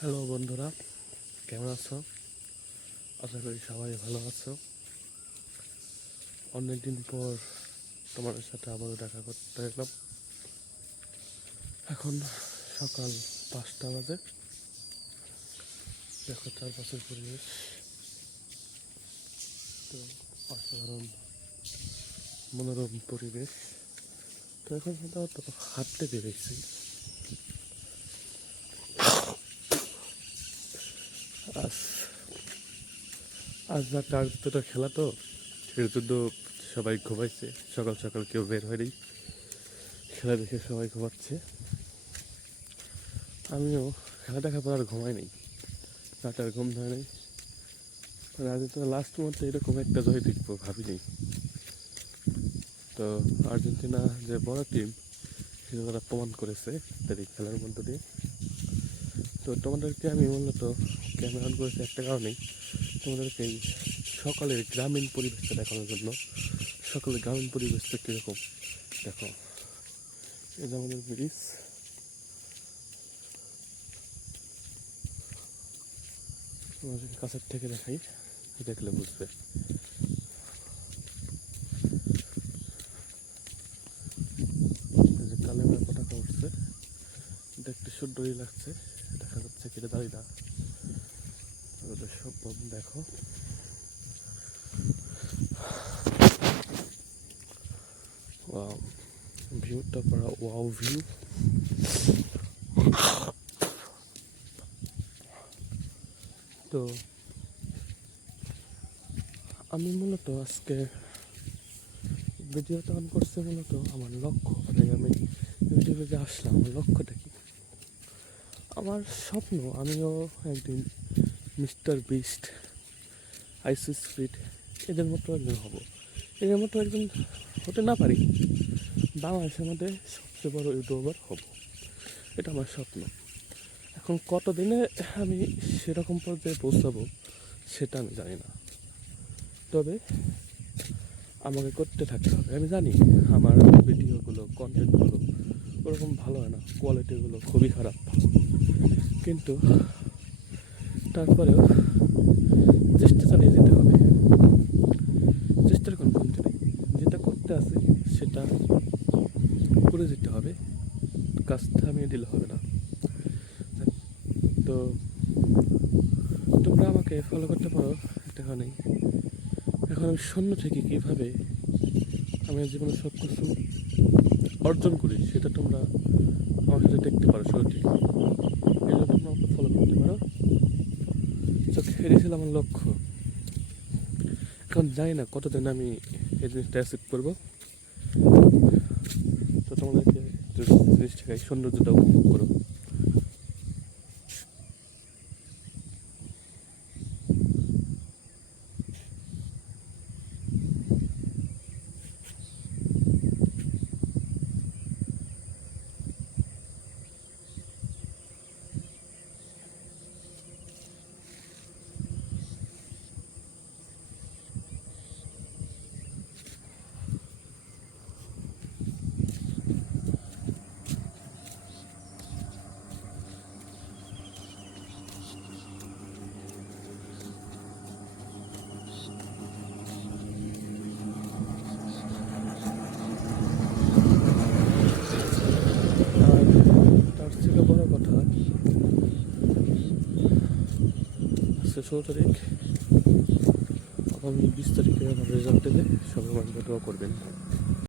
Hello বন্ধুরা, কেমন আছো? আশা করি সবাই ভালো আছো। অনেকদিন পর তোমাদের সাথে আবারও দেখা করতে এলাম। এখন সকাল 5টা বাজে। দেখো চারপাশের পরিবেশ তো অসাধারণ, মনোরম পরিবেশ। তো এখন সাধারণত হাঁটতে বেরিয়েছি। আজ আজ রাত আর দুটো খেলা তো, সেটার জন্য সবাই ঘুমাইছে। সকাল সকাল কেউ বের হয়নি, খেলা দেখে সবাই ঘুমাচ্ছে। আমিও খেলা দেখার পর আর ঘুমাই নাই, রাতে আর ঘুম ধরে নাই। আর্জেন্টিনা লাস্ট মুহূর্তে এরকম একটা জয় দেখবো ভাবিনি। তো আর্জেন্টিনা যে বড় টিম, সেটা তারা প্রমাণ করেছে তাদের এই খেলার মধ্য দিয়ে। তো তোমাদেরকে আমি মূলত ক্যামেরা অন করেছি একটা কারণেই, তোমাদেরকে এই সকালের গ্রামীণ পরিবেশটা দেখানোর জন্য। সকালের গ্রামীণ পরিবেশটা কীরকম দেখো। এই যে আমাদের ব্রিজ, তোমাদের কাছের থেকে দেখাই, দেখলে বুঝবে। কালেমার পতাকা উঠছে, দেখতে সুন্দরই লাগছে। দেখা যাচ্ছে কিনা দাঁড়িয়ে না, সব দেখো। ওয়াও, ভিউটা পড়া ওয়াও ভিউ। তো আমি মূলত আজকে ভিডিওটা অন করছি মূলত আমার লক্ষ্য, মানে আমি ইউটিউবে যে আসলাম আমার লক্ষ্যটা কি। আমার স্বপ্ন আমিও একদিন মিস্টার বিস্ট, আইসি স্পিড এদের মতো একজন হব। এদের মতো একজন হতে না পারি, বাংলাদেশের মধ্যে সবচেয়ে বড় ইউটিউবার হব, এটা আমার স্বপ্ন। এখন কতদিনে আমি সেরকম পর্যায়ে পৌঁছাবো সেটা আমি জানি না, তবে আমাকে করতে থাকতে হবে। আমি জানি আমার ভিডিওগুলো, কন্টেন্টগুলো ওরকম ভালো হয় না, কোয়ালিটিগুলো খুবই খারাপ, কিন্তু তারপরেও চেষ্টা চালিয়ে যেতে হবে। চেষ্টার কোনো কমতি নেই, যেটা করতে আছে সেটা করে যেতে হবে, কাজ থামিয়ে দিলে হবে না। তো তোমরা আমাকে ফলো করতে পারো একটা কারণেই। এখন আমি শূন্য থেকে কীভাবে আমি জীবনে সব কিছু অর্জন করি সেটা তোমরা আমার সাথে দেখতে পারো শুরু থেকে। এই জন্য তোমরা আমাকে ফলো করতে পারো। এটাই ছিল আমার লক্ষ্য। এখন জানি না কতদিন আমি এই জিনিসটা অ্যাচিভ করবো। তো তোমাদেরকে জিনিসটাকে সৌন্দর্যটা উপভোগ করো। তার থেকে বড় কথা, আজকে 16 তারিখ, আগামী 20 তারিখে আমার রেজাল্ট দেবে। সবাই আমাকে দোয়া করবেন।